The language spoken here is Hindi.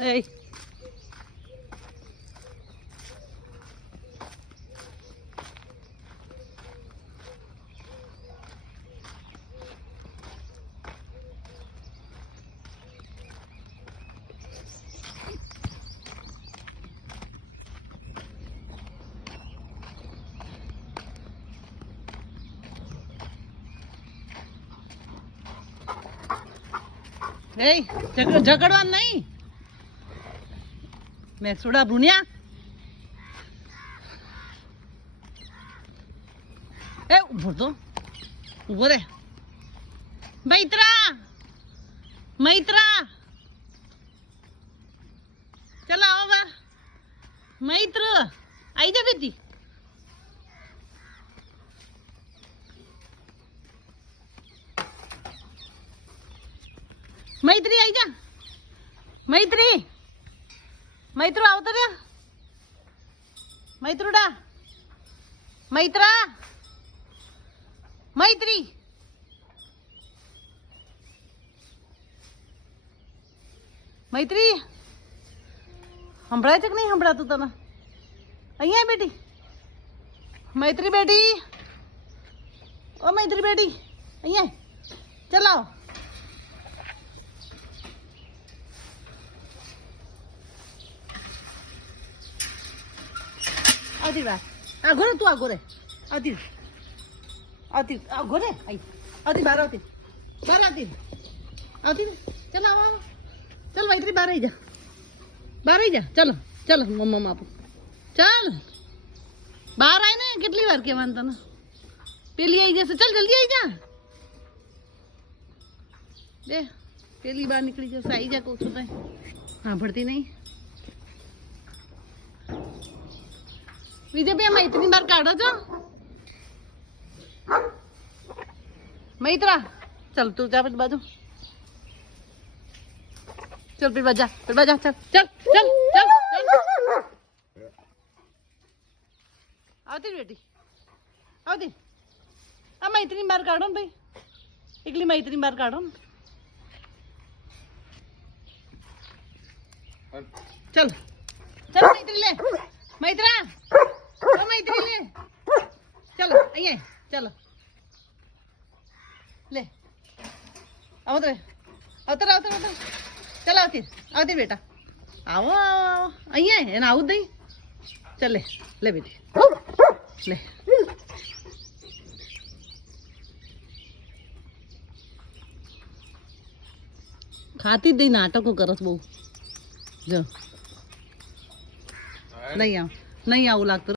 એ ઝઘડવા નહીં મેં સોડા ભૂન્યા એ ઉભો તો ઉભો રે મૈત્રા મૈત્રા ચાલ આવો બા મૈત્ર આઈ જા બેટી મૈત્રી આઈ જા મૈત્રી મૈત્રો આવતો રે મૈત્રુડા મૈત્રા મૈત્રી મૈત્રી સંભળાય છે કે નહીં સંભળાતું તને અહીંયા બેટી મૈત્રી બેટી ઓ મૈત્રી બેટી અહીંયા ચલાવો आती बार आगो रे तू आगो रे आती आती आगो रे आई आती बार आती चल आओ चल मैत्री बाहर ही जा चलो चलो मम्मा आपू चल बाहर आए ने कितनी बार के मानता ना पेली आई जैसे चल जल्दी आई जा दे पेली बार निकली जैसे आई जा कुछ होता है हाँ भरती नहीं विजय भैया मैत्री बार काढ़ो जो मैत्रा चल तू जा बाजू चल फिर बजा चल चल चल चल आती बेटी आती आ मैत्री बार काढ़ो भाई एकली मैत्री बार काढ़ो चल चल मैत्री ले मैत्रा ओ मैत्री ले चलो आइए चलो ले आवतर आवतर आवतर आवतर चलो आवती बेटा आओ आओ आइए एना आવું દઈ चल ले ले बेटी ले खाती दई नाटको करस बहु जो नहीं आऊं लागતું